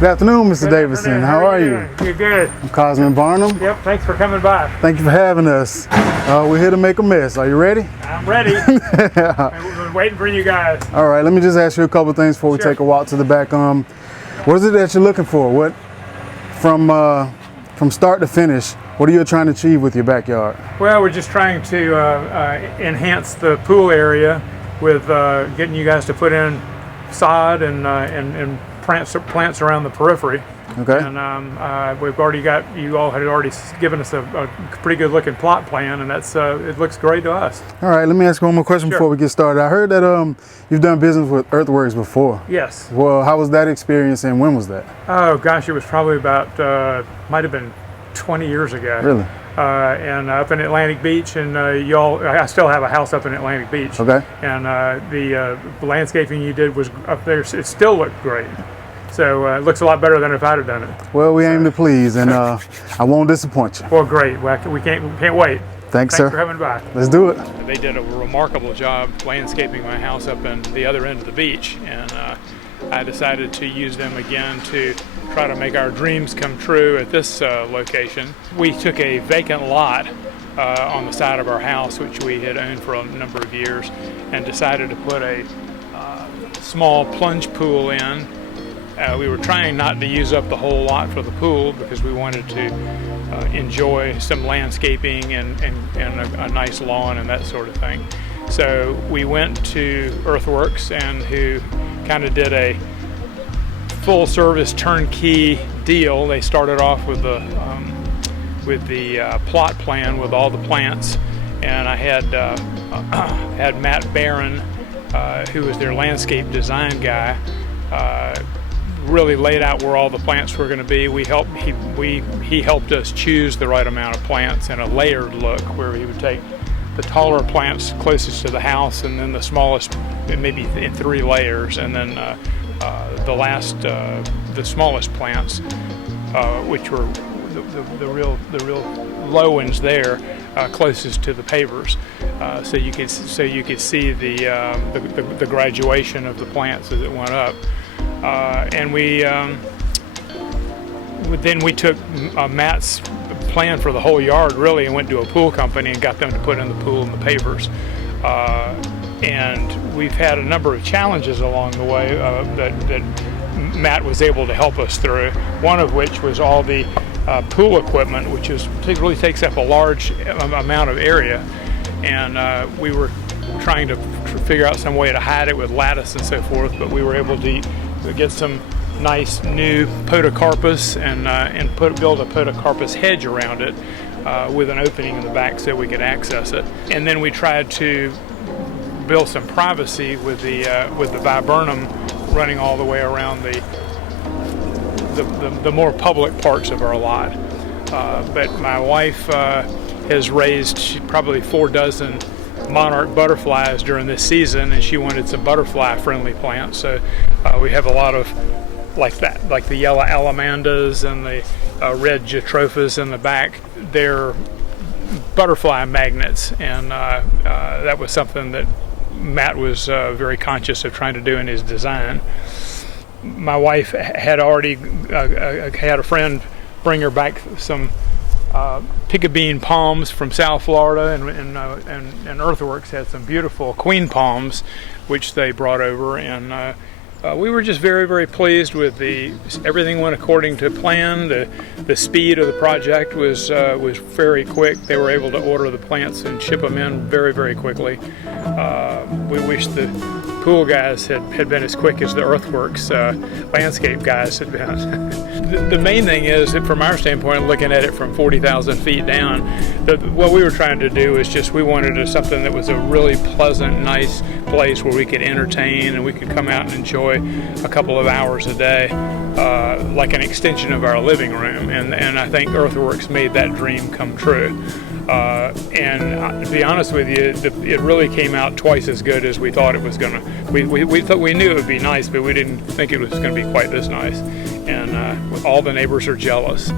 Good afternoon, Mr. Davidson. How are you? You're good. I'm Cosman Barnum. Yep, thanks for coming by. Thank you for having us. We're here to make a mess. Are you ready? I'm ready. We've been waiting for you guys. All right, let me just ask you a couple of things before we take a walk to the back. What is it that you're looking for? What from start to finish, what are you trying to achieve with your backyard? Well, we're just trying to enhance the pool area with getting you guys to put in sod and plants around the periphery. Okay. And we've already got, you all had already given us a pretty good looking plot plan, and that's it looks great to us. All right, let me ask one more question before we get started. I heard that you've done business with Earthworks before. Yes. Well, how was that experience and when was that? Oh gosh, it was probably about, might have been 20 years ago. Really? And up in Atlantic Beach, and I still have a house up in Atlantic Beach. Okay. And the landscaping you did was up there, it still looked great. So it looks a lot better than if I'd have done it. Well, we aim to please, and I won't disappoint you. Well, great. Well, we can't wait. Thanks, sir. For coming by. Let's do it. They did a remarkable job landscaping my house up in the other end of the beach, and I decided to use them again to try to make our dreams come true at this location. We took a vacant lot on the side of our house, which we had owned for a number of years, and decided to put a small plunge pool in. We were trying not to use up the whole lot for the pool because we wanted to enjoy some landscaping and a nice lawn and that sort of thing. So we went to Earthworks, and who kind of did a full service turnkey deal. They started off with the plot plan with all the plants, and I had Matt Barron, who was their landscape design guy, really laid out where all the plants were going to be. He helped us choose the right amount of plants in a layered look, where he would take the taller plants closest to the house, and then the smallest, maybe in 3 layers, and then the smallest plants, which were the real low ones there, closest to the pavers, so you could see the graduation of the plants as it went up. And then we took Matt's plan for the whole yard really and went to a pool company and got them to put in the pool and the pavers. And we've had a number of challenges along the way that Matt was able to help us through. One of which was all the pool equipment, which really takes up a large amount of area, and we were trying to figure out some way to hide it with lattice and so forth, but we were able to get some nice new podocarpus and build a podocarpus hedge around it with an opening in the back so we could access it. And then we tried to build some privacy with the viburnum running all the way around the more public parts of our lot. But my wife has raised probably 4 dozen monarch butterflies during this season, and she wanted some butterfly friendly plants, so we have a lot of like that, like the yellow alamandas and the red jatropha's in the back. They're butterfly magnets, and that was something that Matt was very conscious of trying to do in his design. My wife had already had a friend bring her back some picabine palms from South Florida, and Earthworks had some beautiful queen palms which they brought over, and we were just very, very pleased with everything went according to plan. The speed of the project was very quick. They were able to order the plants and ship them in very, very quickly. We wish the pool guys had been as quick as the Earthworks landscape guys had been. The main thing is that from our standpoint, looking at it from 40,000 feet down, what we were trying to do is we wanted something that was a really pleasant, nice place where we could entertain and we could come out and enjoy a couple of hours a day, like an extension of our living room. And I think Earthworks made that dream come true. And to be honest with you, it really came out twice as good as we thought it was going to. We thought, we knew it would be nice, but we didn't think it was going to be quite this nice. And all the neighbors are jealous.